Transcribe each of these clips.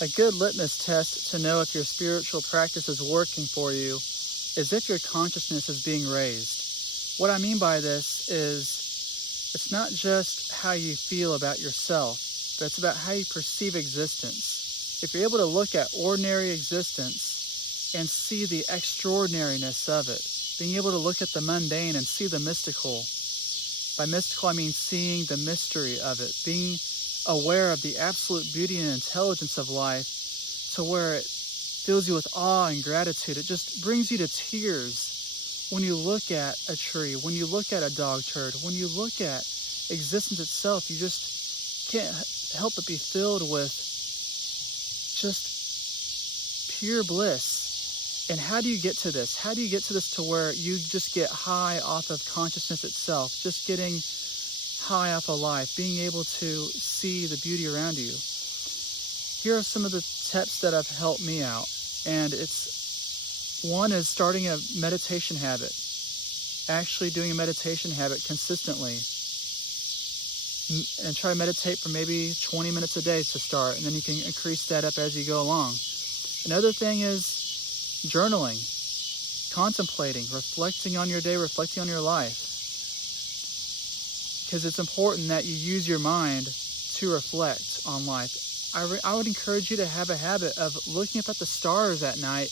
A good litmus test to know if your spiritual practice is working for you is if your consciousness is being raised. What I mean by this is it's not just how you feel about yourself, but it's about how you perceive existence. If you're able to look at ordinary existence and see the extraordinariness of it, being able to look at the mundane and see the mystical. By mystical, I mean seeing the mystery of it, being aware of the absolute beauty and intelligence of life to where it fills you with awe and gratitude. It just brings you to tears when you look at a tree, when you look at a dog turd, when you look at existence itself. You just can't help but be filled with just pure bliss. And how do you get to this? How do you get to this to where you just get high off of consciousness itself, just getting high off of life, being able to see the beauty around you? Here are some of the tips that have helped me out. And one is starting a meditation habit, actually doing a meditation habit consistently. And try to meditate for maybe 20 minutes a day to start, and then you can increase that up as you go along. Another thing is journaling, contemplating, reflecting on your day, reflecting on your life. Because it's important that you use your mind to reflect on life. I would encourage you to have a habit of looking up at the stars at night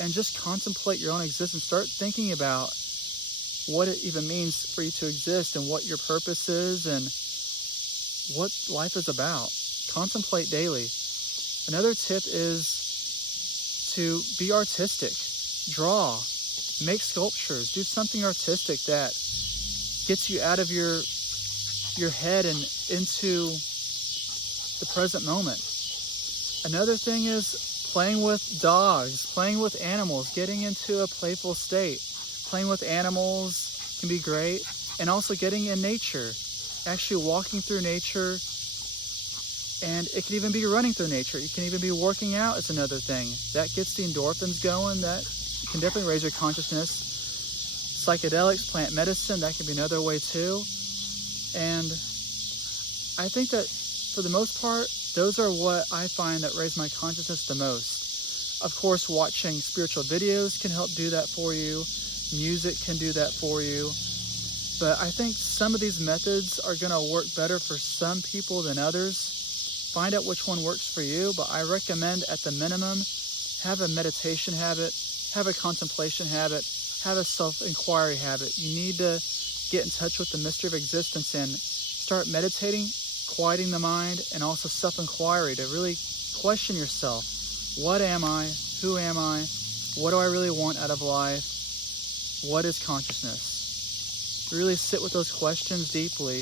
and just contemplate your own existence. Start thinking about what it even means for you to exist and what your purpose is and what life is about. Contemplate daily. Another tip is to be artistic. Draw, make sculptures, do something artistic that gets you out of your head and into the present moment. Another thing is playing with dogs, playing with animals, getting into a playful state. Playing with animals can be great, and also getting in nature, actually walking through nature. And it can even be running through nature. You can even be working out is another thing. That gets the endorphins going. That can definitely raise your consciousness. Psychedelics, plant medicine, that can be another way too. And I think that for the most part, those are what I find that raise my consciousness the most. Of course, watching spiritual videos can help do that for you. Music can do that for you. But I think some of these methods are going to work better for some people than others. Find out which one works for you, but I recommend at the minimum, have a meditation habit, have a contemplation habit, have a self-inquiry habit. You need to get in touch with the mystery of existence and start meditating, quieting the mind, and also self-inquiry to really question yourself. What am I? Who am I? What do I really want out of life? What is consciousness? Really sit with those questions deeply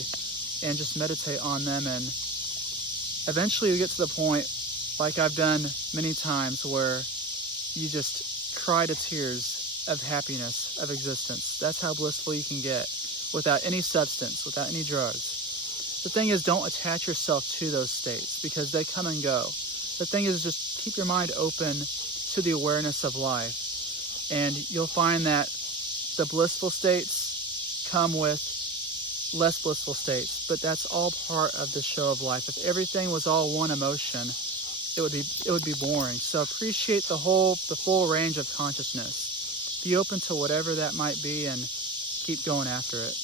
and just meditate on them, and eventually you get to the point, like I've done many times, where you just cry to tears of happiness, of existence. That's how blissful you can get without any substance, without any drugs. The thing is, don't attach yourself to those states because they come and go. The thing is, just keep your mind open to the awareness of life. And you'll find that the blissful states come with less blissful states, but that's all part of the show of life. If everything was all one emotion, it would be boring. So appreciate the full range of consciousness. Be open to whatever that might be and keep going after it.